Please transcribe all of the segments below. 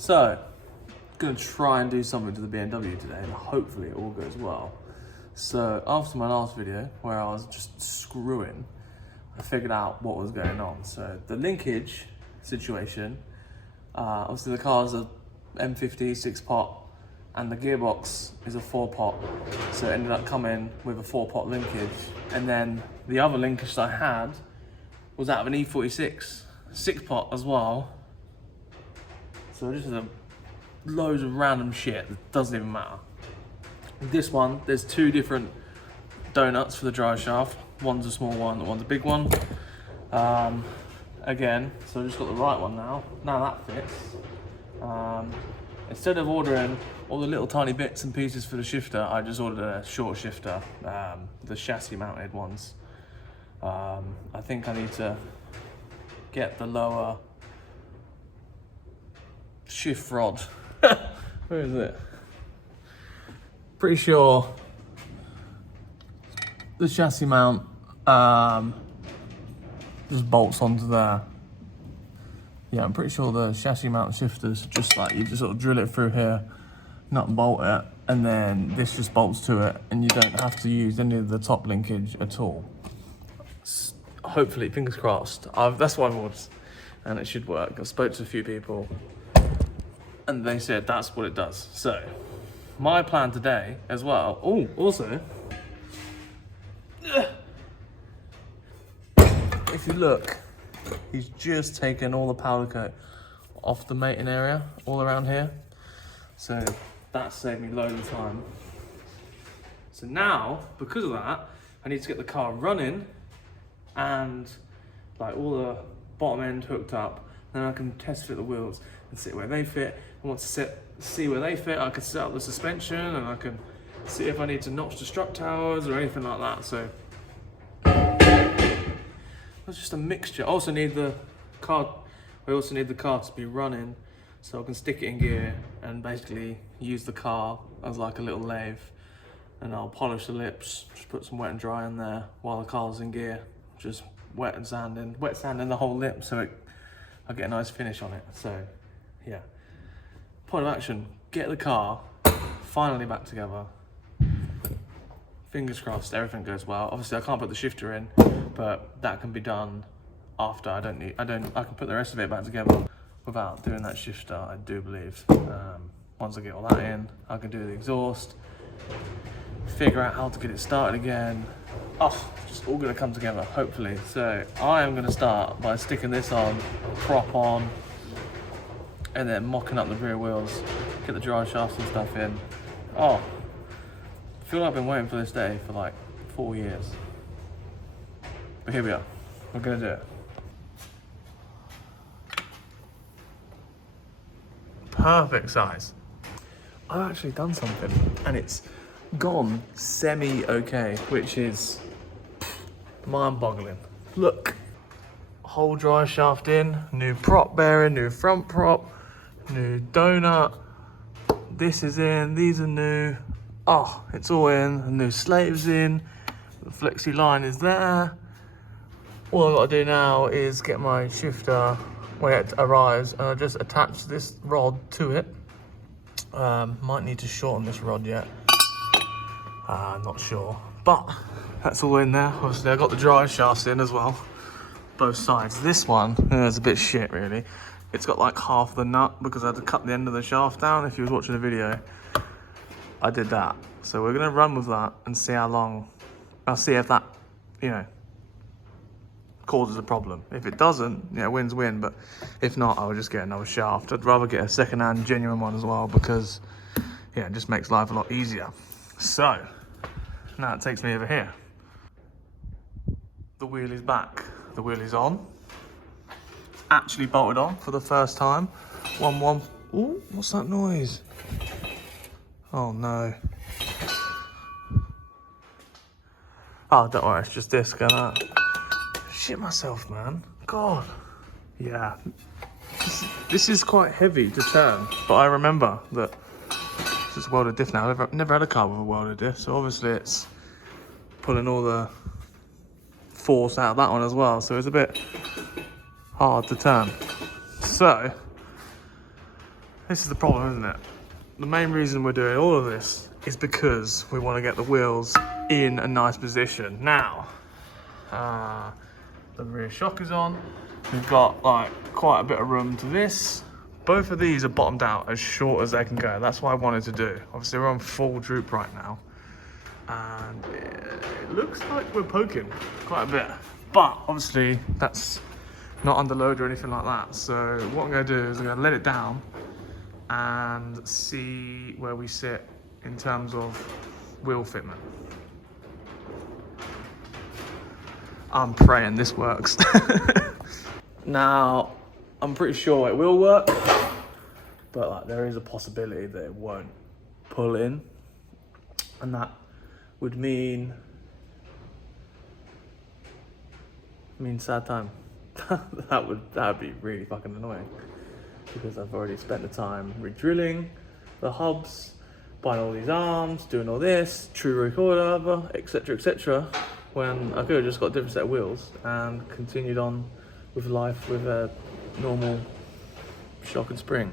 So, gonna try and do something to the BMW today, and hopefully it all goes well. So, after my last video, where I was just screwing, I figured out what was going on. So, the linkage situation, obviously the car's a M50 6-pot, and the gearbox is a 4-pot. So it ended up coming with a 4-pot linkage. And then the other linkage that I had was out of an E36 6-pot as well. So just loads of random shit that doesn't even matter. This one, there's two different donuts for the drive shaft. One's a small one, one's a big one. Again, so I just got the right one now. Now that fits. Instead of ordering all the little tiny bits and pieces for the shifter, I just ordered a short shifter, the chassis mounted ones. I think I need to get the lower shift rod. Where is it? Pretty sure the chassis mount just bolts onto there. Yeah, I'm pretty sure the chassis mount shifters just like, you just sort of drill it through here, nut and bolt it, and then this just bolts to it, and you don't have to use any of the top linkage at all. Hopefully, fingers crossed. That's what I've ordered, and it should work. I spoke to a few people, and they said that's what it does. So, my plan today as well, also, if you look, he's just taken all the powder coat off the mating area all around here. So that saved me loads of time. So now, because of that, I need to get the car running and like all the bottom end hooked up. Then I can test fit the wheels and see where they fit. I want to see where they fit. I can set up the suspension and I can see if I need to notch the strut towers or anything like that. So it's just a mixture. I also need the car to be running so I can stick it in gear and basically use the car as like a little lathe, and I'll polish the lips, just put some wet and dry in there while the car's in gear, just wet sanding the whole lip so I get a nice finish on it. So yeah, point of action, get the car finally back together. Fingers crossed everything goes well. Obviously I can't put the shifter in, but that can be done after. I can put the rest of it back together without doing that shifter, I do believe. Once I get all that in, I can do the exhaust, figure out how to get it started again. Oh, just all gonna come together, hopefully. So I am gonna start by sticking this on, prop on, and then mocking up the rear wheels, get the drive shafts and stuff in. Oh, I feel like I've been waiting for this day for like 4 years. But here we are, we're gonna do it. Perfect size. I've actually done something and it's gone semi-okay, which is mind-boggling. Look, whole drive shaft in, new prop bearing, new front prop, new donut. This is in, these are new. Oh, it's all in, the new slave's in, the flexi line is there. All I've got to do now is get my shifter when it arrives, and I just attach this rod to it. Might need to shorten this rod yet. I'm not sure, but that's all in there. Obviously I got the drive shafts in as well, both sides. This one is a bit shit really. It's got like half the nut because I had to cut the end of the shaft down. If you was watching the video, I did that. So we're gonna run with that and see how long. I'll see if that, causes a problem. If it doesn't, wins win, but if not, I'll just get another shaft. I'd rather get a second-hand genuine one as well because, it just makes life a lot easier. So, now it takes me over here. The wheel is back, the wheel is on. Actually bolted on for the first time. Ooh, what's that noise? Oh no. Oh, don't worry, it's just this going out. Shit myself, man. God. Yeah. This is quite heavy to turn, but I remember that it's a welded diff now. I've never had a car with a welded diff, so obviously it's pulling all the force out of that one as well, so it's a bit hard to turn. So this is the problem, isn't it? The main reason we're doing all of this is because we want to get the wheels in a nice position. Now, the rear shock is on. We've got like quite a bit of room to this. Both of these are bottomed out as short as they can go. That's what I wanted to do. Obviously we're on full droop right now. And it looks like we're poking quite a bit. But obviously that's not under load or anything like that. So what I'm gonna do is I'm gonna let it down and see where we sit in terms of wheel fitment. I'm praying this works. Now, I'm pretty sure it will work, but like, there is a possibility that it won't pull in, and that would mean sad time. That'd be really fucking annoying, because I've already spent the time re-drilling the hubs, buying all these arms, doing all this, true recorder, etc., when I could have just got a different set of wheels and continued on with life with a normal shock and spring.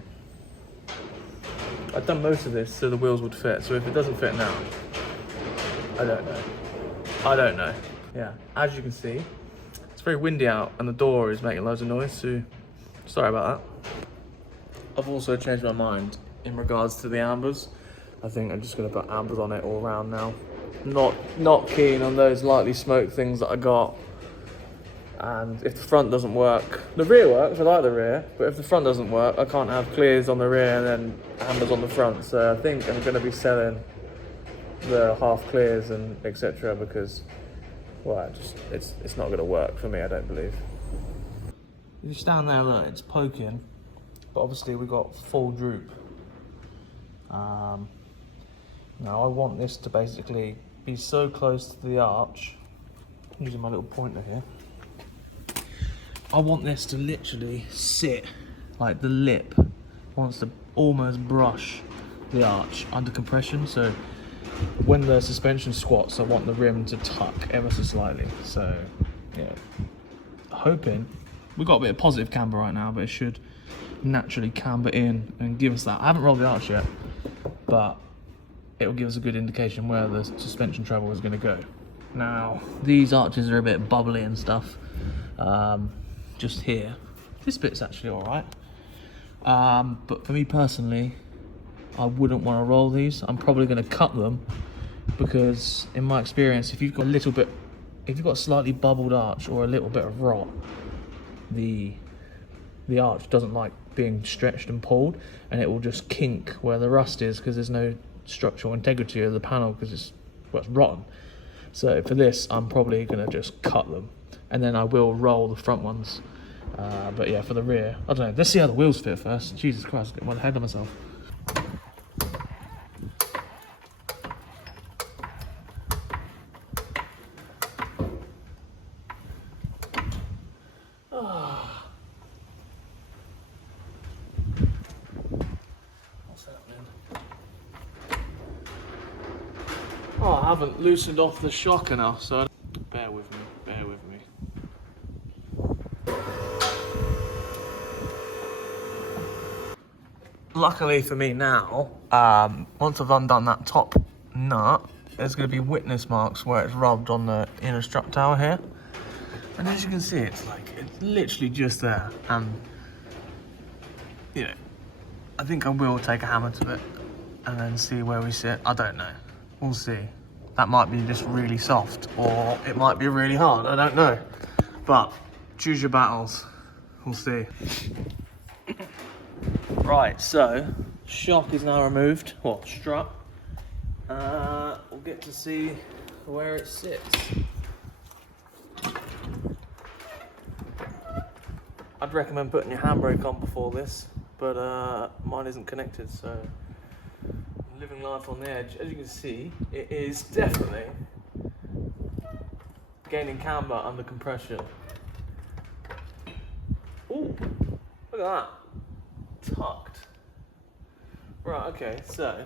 I've done most of this so the wheels would fit, so if it doesn't fit now, I don't know. Yeah, as you can see, it's very windy out and the door is making loads of noise, so sorry about that. I've also changed my mind in regards to the ambers. I think I'm just going to put ambers on it all around now. Not keen on those lightly smoked things that I got. And if the front doesn't work, the rear works, I like the rear, but if the front doesn't work, I can't have clears on the rear and then ambers on the front. So I think I'm going to be selling the half clears and etc. because, well, it's not going to work for me, I don't believe. If you stand there, look, it's poking, but obviously we've got full droop. Now I want this to basically be so close to the arch, using my little pointer here. I want this to literally sit like the lip wants to almost brush the arch under compression. So when the suspension squats, I want the rim to tuck ever so slightly. So yeah, hoping we've got a bit of positive camber right now, but it should naturally camber in and give us that. I haven't rolled the arch yet, but it will give us a good indication where the suspension travel is going to go. Now, these arches are a bit bubbly and stuff. Just here. This bit's actually alright. But for me personally, I wouldn't want to roll these. I'm probably going to cut them, because in my experience, if you've got a slightly bubbled arch or a little bit of rot, the arch doesn't like being stretched and pulled, and it will just kink where the rust is, because there's no structural integrity of the panel, because it's rotten. So for this, I'm probably going to just cut them, and then I will roll the front ones. But yeah, for the rear, I don't know. Let's see how the wheels fit first. Jesus Christ, I'm getting ahead of myself. Oh, I haven't loosened off the shock enough, so bear with me. Luckily for me now, once I've undone that top nut, there's going to be witness marks where it's rubbed on the inner strut tower here. And as you can see, it's literally just there. And, you know, I think I will take a hammer to it and then see where we sit. I don't know. We'll see. That might be just really soft, or it might be really hard. I don't know. But choose your battles. We'll see. Right, so shock is now removed. Well, strut. We'll get to see where it sits. I'd recommend putting your handbrake on before this, but mine isn't connected, so I'm living life on the edge. As you can see, it is definitely gaining camber under compression. Ooh, look at that. Tucked. Right, okay, so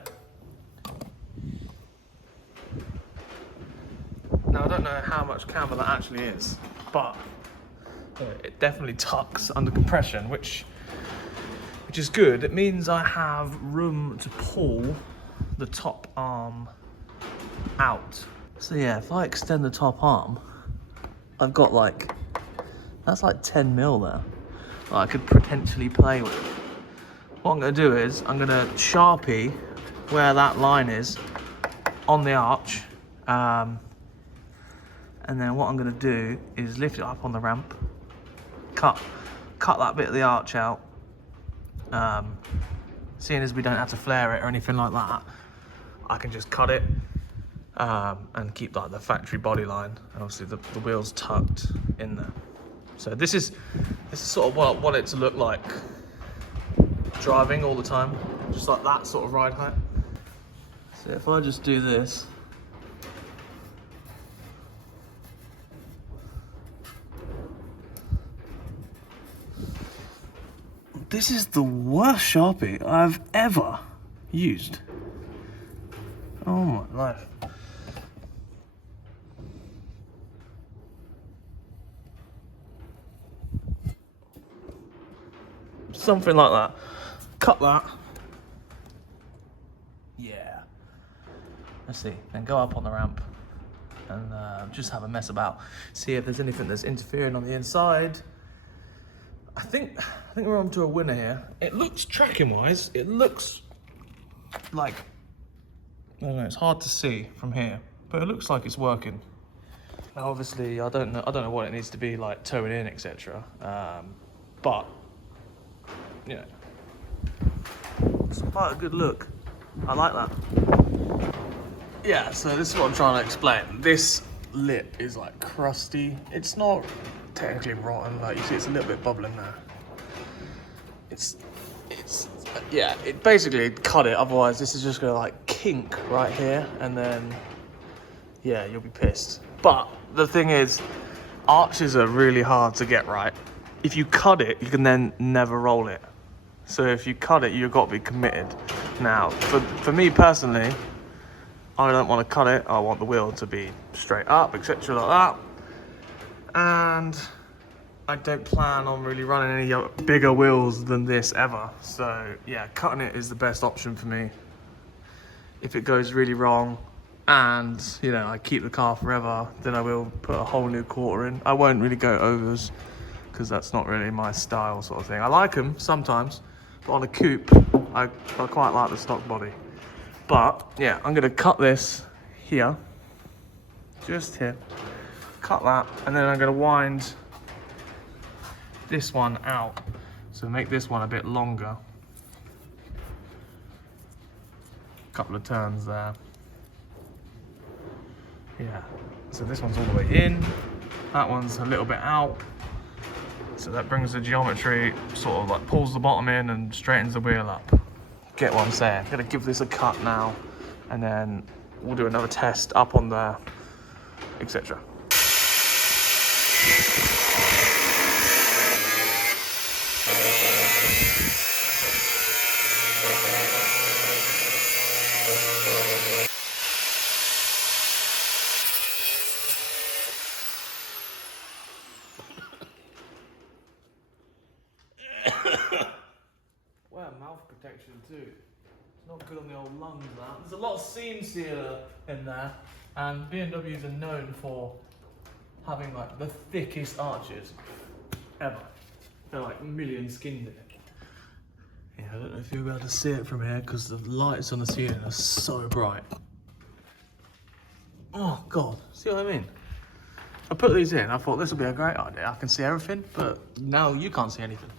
now I don't know how much camber that actually is, but it definitely tucks under compression, which which is good. It means I have room to pull the top arm out. So yeah, if I extend the top arm, I've got like, that's like 10 mil there that I could potentially play with. What I'm gonna do is, I'm gonna Sharpie where that line is on the arch. And then what I'm gonna do is lift it up on the ramp, cut that bit of the arch out. Seeing as we don't have to flare it or anything like that, I can just cut it and keep like the factory body line, and obviously the wheels tucked in there. So this is sort of what I want it to look like driving all the time, just like that sort of ride height. So if I just do this, this is the worst Sharpie I've ever used. Oh my life. Something like that. Cut that. Yeah. Let's see. Then go up on the ramp and just have a mess about. See if there's anything that's interfering on the inside. I think we're on to a winner here. It looks, tracking wise, it looks like, I don't know, it's hard to see from here, but it looks like it's working. Now obviously I don't know what it needs to be like towing in, etc. But you know, it's quite a good look. I like that. Yeah, so this is what I'm trying to explain. This lip is like crusty. It's not technically rotten, like you see it's a little bit bubbling there. It's yeah, it basically cut it, otherwise this is just gonna like kink right here, and then yeah, you'll be pissed. But the thing is, arches are really hard to get right. If you cut it, you can then never roll it. So if you cut it, you've got to be committed. Now, for me personally, I don't want to cut it. I want the wheel to be straight up, etc. like that. And I don't plan on really running any bigger wheels than this ever. So yeah, cutting it is the best option for me. If it goes really wrong and, you know, I keep the car forever, then I will put a whole new quarter in. I won't really go overs because that's not really my style sort of thing. I like them sometimes, but on a coupe, I quite like the stock body. But yeah, I'm gonna cut this here, just here, cut that, and then I'm gonna wind this one out. So make this one a bit longer. Couple of turns there. Yeah, so this one's all the way in, that one's a little bit out. So that brings the geometry, sort of like pulls the bottom in and straightens the wheel up. Get what I'm saying? I'm gonna give this a cut now, and then we'll do another test up on there, etc. Well, mouth protection too. It's not good on the old lungs, that. There's a lot of seam sealer in there, and BMWs are known for having like the thickest arches ever. They're like million skins in it. Yeah, I don't know if you'll be able to see it from here because the lights on the ceiling are so bright. Oh God, see what I mean? I put these in, I thought this would be a great idea. I can see everything, but now you can't see anything.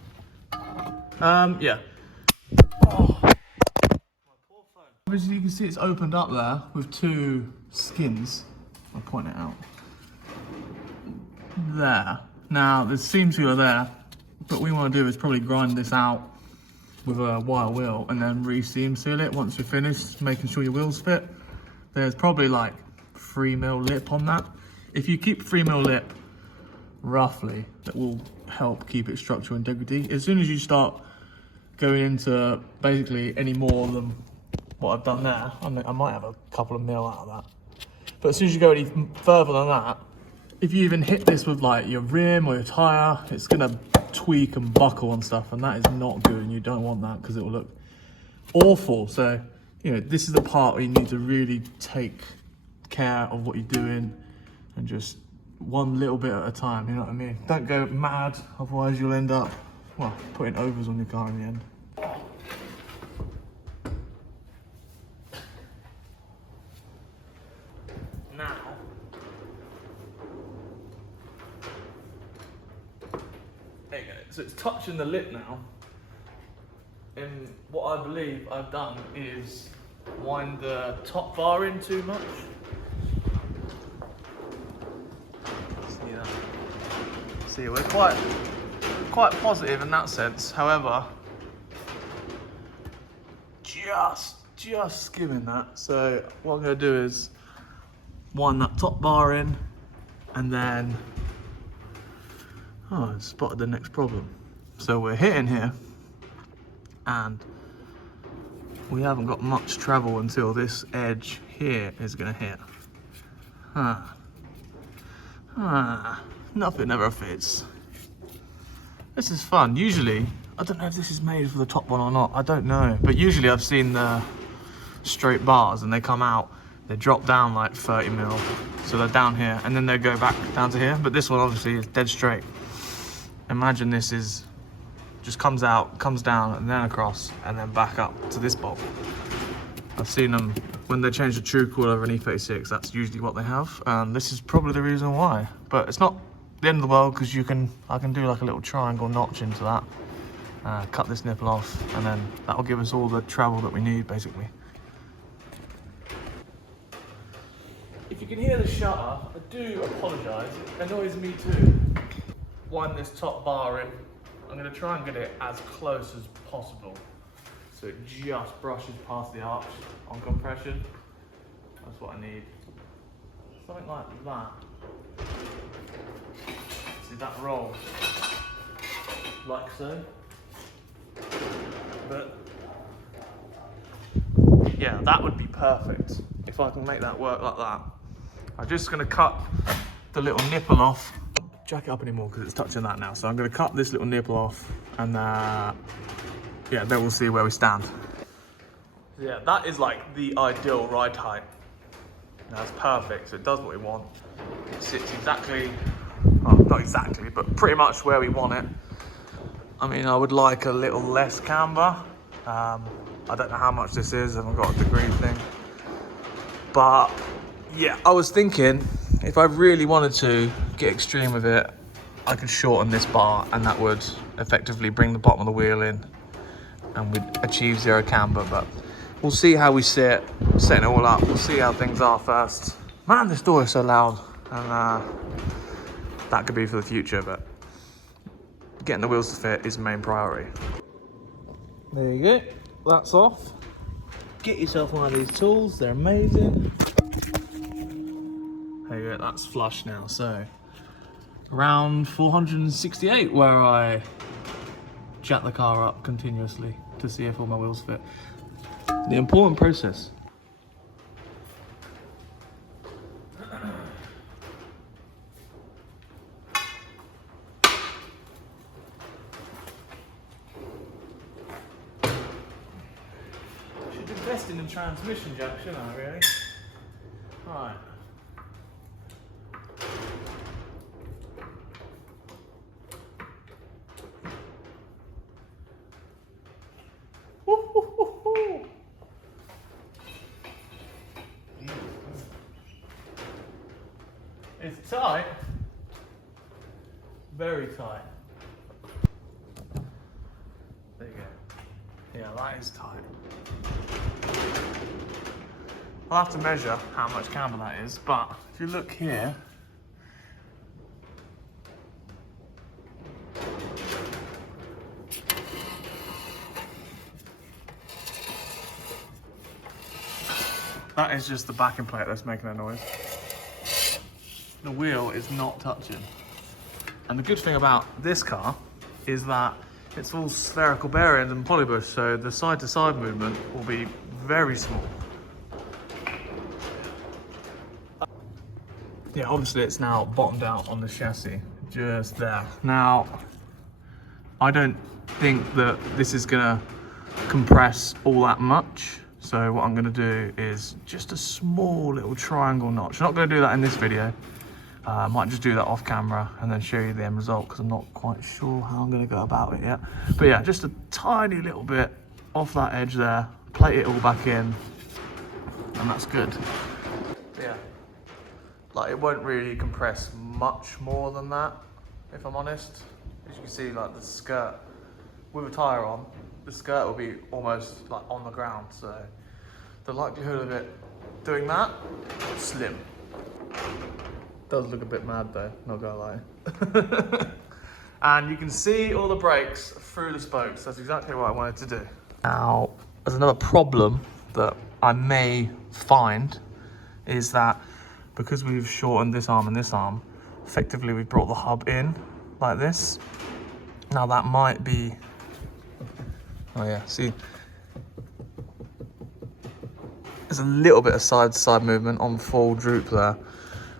Yeah. Oh. My poor phone. Obviously you can see it's opened up there with two skins. I'll point it out. There. Now, the seam sealer there, but what we want to do is probably grind this out with a wire wheel and then re-seam seal it once you're finished, making sure your wheels fit. There's probably like 3mm lip on that. If you keep 3mm lip, roughly, that will help keep its structural integrity. As soon as you start going into basically any more than what I've done there, I might have a couple of mil out of that. But as soon as you go any further than that, if you even hit this with like your rim or your tire, it's gonna tweak and buckle and stuff, and that is not good, and you don't want that because it will look awful. So, you know, this is the part where you need to really take care of what you're doing and just one little bit at a time, you know what I mean? Don't go mad, otherwise you'll end up, well, putting overs on your car in the end. Now, there you go. So it's touching the lip now. And what I believe I've done is wind the top bar in too much. See that? See, we're quite positive in that sense. However, just skimming that. So what I'm going to do is wind that top bar in, and then I spotted the next problem. So we're hitting here, and we haven't got much travel until this edge here is going to hit. Nothing ever fits. This is fun. Usually, I don't know if this is made for the top one or not, I don't know. But usually I've seen the straight bars and they come out, they drop down like 30 mil. So they're down here and then they go back down to here. But this one obviously is dead straight. Imagine this is, just comes out, comes down and then across and then back up to this bolt. I've seen them, when they change the true coil over an E36, that's usually what they have. And this is probably the reason why. But it's not the end of the world because I can do like a little triangle notch into that. Cut this nipple off and then that will give us all the travel that we need basically. If you can hear the shutter, I do apologise, it annoys me too. Wind this top bar in. I'm going to try and get it as close as possible so it just brushes past the arch on compression. That's what I need. Something like that. See that roll? Like so. But yeah, that would be perfect if I can make that work like that. I'm just going to cut the little nipple off. Jack it up anymore because it's touching that now. So I'm going to cut this little nipple off and yeah, then we'll see where we stand. Yeah, that is like the ideal ride height. That's perfect. So it does what we want. It sits exactly, well, not exactly, but pretty much where we want it. I mean, I would like a little less camber. I don't know how much this is. I haven't got a degree thing. But yeah, I was thinking if I really wanted to get extreme with it, I could shorten this bar and that would effectively bring the bottom of the wheel in and we'd achieve zero camber. But we'll see how we sit, setting it all up. We'll see how things are first. Man, this door is so loud, and that could be for the future, but getting the wheels to fit is the main priority. There you go, that's off. Get yourself one of these tools, they're amazing. There you go, that's flush now. So around 468 where I jack the car up continuously to see if all my wheels fit. The important process. Should invest in the transmission jack, shouldn't I, really? Right. It's tight, very tight. There you go. Yeah, that is tight. I'll have to measure how much camber that is, but if you look here, that is just the backing plate that's making that noise. The wheel is not touching. And the good thing about this car is that it's all spherical bearings and polybush, so the side to side movement will be very small. yeah, obviously it's now bottomed out on the chassis, just there. Now, I don't think that this is gonna compress all that much. So what I'm gonna do is just a small little triangle notch. I'm not gonna do that in this video. I might just do that off camera and then show you the end result because I'm not quite sure how I'm gonna go about it yet. But yeah, just a tiny little bit off that edge there, plate it all back in, and that's good. Yeah, like it won't really compress much more than that, if I'm honest. As you can see, like the skirt, with a tyre on, the skirt will be almost like on the ground. So the likelihood of it doing that, slim. Does look a bit mad though, not gonna lie. And you can see all the brakes through the spokes. That's exactly what I wanted to do. Now, there's another problem that I may find is that because we've shortened this arm and this arm, effectively we've brought the hub in like this. Now that might be, oh yeah, see, there's a little bit of side-to-side movement on full droop there.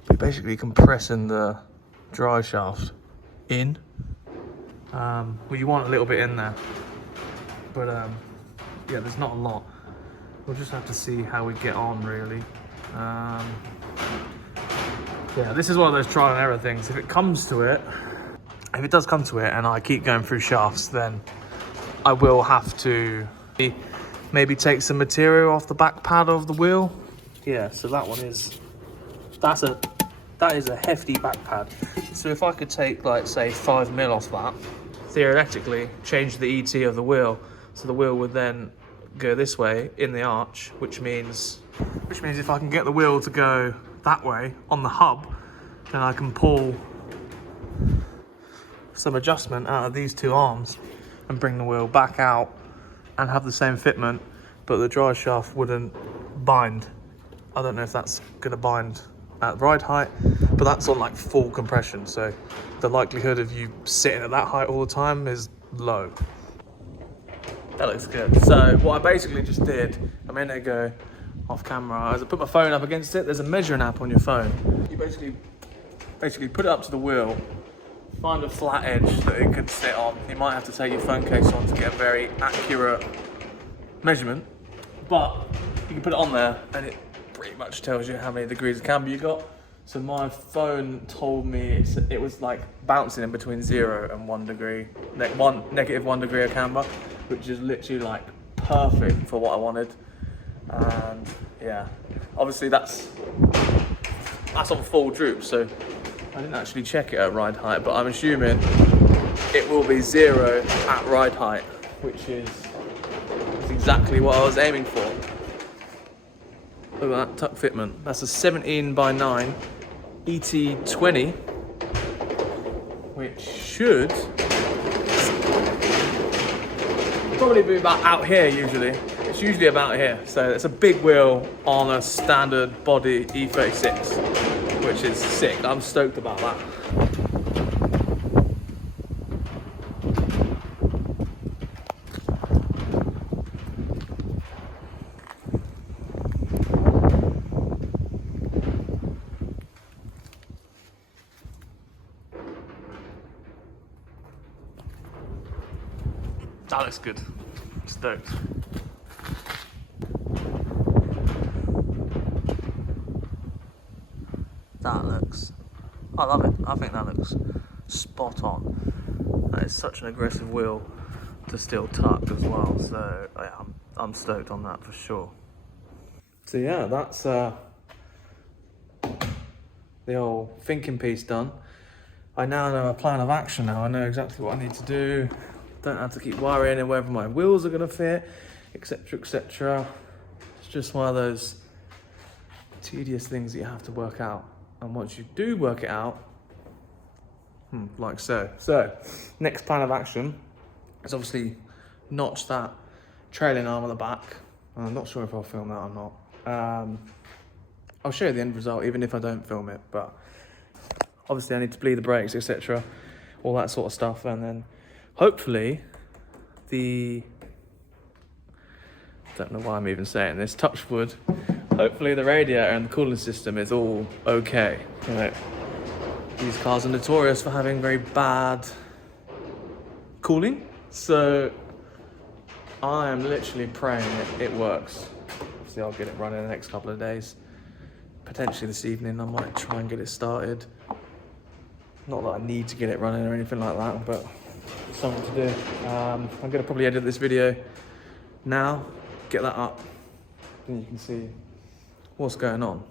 We're basically compressing the drive shaft in. Well, you want a little bit in there, but yeah, there's not a lot. We'll just have to see how we get on, really. Yeah, this is one of those trial and error things. If it comes to it, if it does come to it and I keep going through shafts, then I will have to maybe take some material off the back pad of the wheel. Yeah, so that one is, that is a hefty back pad. So if I could take, like, say 5mm off that, theoretically change the ET of the wheel, so the wheel would then go this way in the arch, which means if I can get the wheel to go that way on the hub, then I can pull some adjustment out of these two arms and bring the wheel back out and have the same fitment, but the drive shaft wouldn't bind. I don't know if that's gonna bind at ride height, but that's on like full compression, so the likelihood of you sitting at that height all the time is low. That looks good. So what I basically just did a minute ago off camera is I put my phone up against it. There's a measuring app on your phone. You basically put it up to the wheel, find a flat edge that it could sit on. You might have to take your phone case on to get a very accurate measurement, but you can put it on there and it pretty much tells you how many degrees of camber you got. So my phone told me it was like bouncing in between 0 and 1 degree, -1 degree of camber, which is literally like perfect for what I wanted. And yeah, obviously that's on full droop, so I didn't actually check it at ride height, but I'm assuming it will be 0 at ride height, which is exactly what I was aiming for. Look at that tuck fitment. That's a 17x9 ET20, which should probably be about out here usually. It's usually about here. So it's a big wheel on a standard body E36, which is sick. I'm stoked about that. That looks good. Stoked. That looks, I love it. I think that looks spot on. That is such an aggressive wheel to still tuck as well. So yeah, I'm stoked on that for sure. So yeah, that's the old thinking piece done. I now know a plan of action now. I know exactly what I need to do. Don't have to keep worrying and whether my wheels are gonna fit, etc, etc. It's just one of those tedious things that you have to work out. And once you do work it out, like so. So, next plan of action is obviously notch that trailing arm on the back. I'm not sure if I'll film that or not. I'll show you the end result even if I don't film it, but obviously I need to bleed the brakes, etc, all that sort of stuff, and then hopefully don't know why I'm even saying this, touch wood, hopefully the radiator and the cooling system is all okay. You know, these cars are notorious for having very bad cooling, so I am literally praying it works. See, I'll get it running in the next couple of days. Potentially this evening I might try and get it started. Not that I need to get it running or anything like that, but something to do. I'm gonna probably edit this video now, get that up, and you can see what's going on.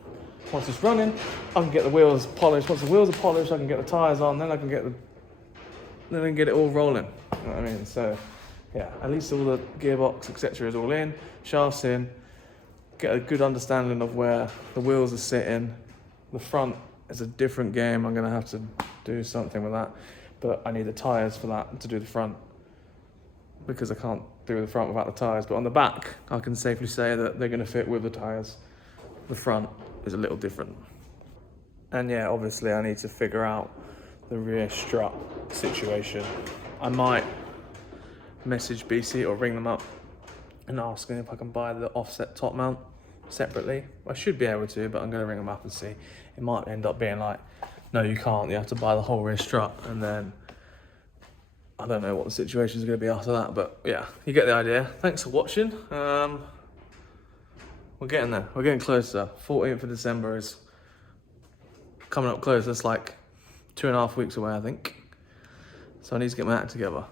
Once it's running, I can get the wheels polished. Once the wheels are polished, I can get the tyres on, then I can get it all rolling. You know what I mean? So yeah, at least all the gearbox, etc. is all in, shafts in, get a good understanding of where the wheels are sitting. The front is a different game. I'm gonna have to do something with that, but I need the tyres for that to do the front, because I can't do the front without the tyres. But on the back, I can safely say that they're gonna fit with the tyres. The front is a little different. And yeah, obviously I need to figure out the rear strut situation. I might message BC or ring them up and ask them if I can buy the offset top mount separately. I should be able to, but I'm gonna ring them up and see. It might end up being like, no, you can't, you have to buy the whole rear strut, and then I don't know what the situation is going to be after that, but yeah, you get the idea. Thanks for watching. We're getting there. We're getting closer. 14th of December is coming up close. That's like 2.5 weeks away, I think. So I need to get my act together.